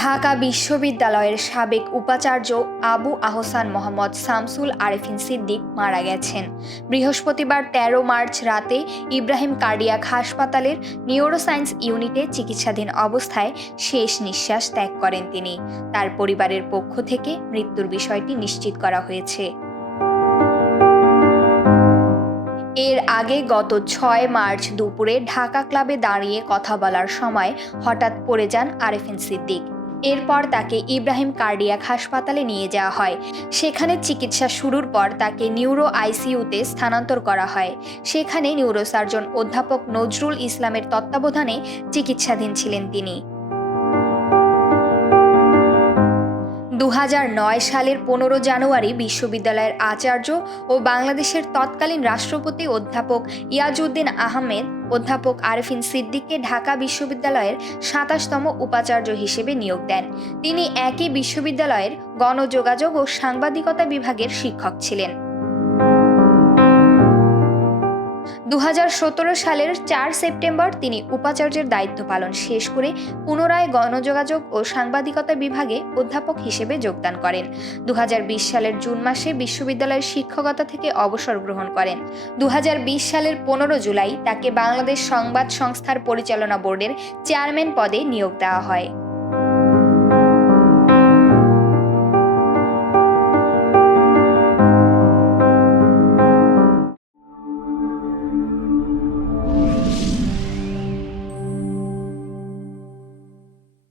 ঢাকা বিশ্ববিদ্যালয়ের সাবেক উপাচার্য আবু আহসান মোহাম্মদ শামসুল আরেফিন সিদ্দিক মারা গেছেন। বৃহস্পতিবার ১৩ মার্চ রাতে ইব্রাহিম কার্ডিয়াক হাসপাতালের নিউরোসায়েন্স ইউনিটে চিকিৎসাধীন অবস্থায় শেষ নিঃশ্বাস ত্যাগ করেন তিনি। তার পরিবারের পক্ষ থেকে মৃত্যুর বিষয়টি নিশ্চিত করা হয়েছে। এর আগে গত ৬ মার্চ দুপুরে ঢাকা ক্লাবে দাঁড়িয়ে কথা বলার সময় হঠাৎ পড়ে যান আরেফিন সিদ্দিক। এরপর তাকে ইব্রাহিম কার্ডিয়াক হাসপাতালে নিয়ে যাওয়া হয়। সেখানে চিকিৎসা শুরুর পর তাকে নিউরো আইসিইউতে স্থানান্তর করা হয়। সেখানে নিউরোসার্জন অধ্যাপক নজরুল ইসলামের তত্ত্বাবধানে চিকিৎসাধীন ছিলেন তিনি। ২০০৯ সালের ১৫ জানুয়ারি বিশ্ববিদ্যালয়ের আচার্য ও বাংলাদেশের তৎকালীন রাষ্ট্রপতি অধ্যাপক ইয়াজউদ্দিন আহমেদ অধ্যাপক আরেফিন সিদ্দিককে ঢাকা বিশ্ববিদ্যালয়ের ২৭তম উপাচার্য হিসেবে নিয়োগ দেন। তিনি একই বিশ্ববিদ্যালয়ের গণযোগাযোগ ও সাংবাদিকতা বিভাগের শিক্ষক ছিলেন। ২০১৭ সালের ৪ সেপ্টেম্বর তিনি উপাচার্যের দায়িত্ব পালন শেষ করে পুনরায় গণযোগাযোগ ও সাংবাদিকতা বিভাগে অধ্যাপক হিসেবে যোগদান করেন। ২০২০ সালের জুন মাসে বিশ্ববিদ্যালয়ের শিক্ষকতা থেকে অবসর গ্রহণ করেন। ২০২০ সালের ১৫ জুলাই তাকে বাংলাদেশ সংবাদ সংস্থার পরিচালনা বোর্ডের চেয়ারম্যান পদে নিয়োগ দেওয়া হয়।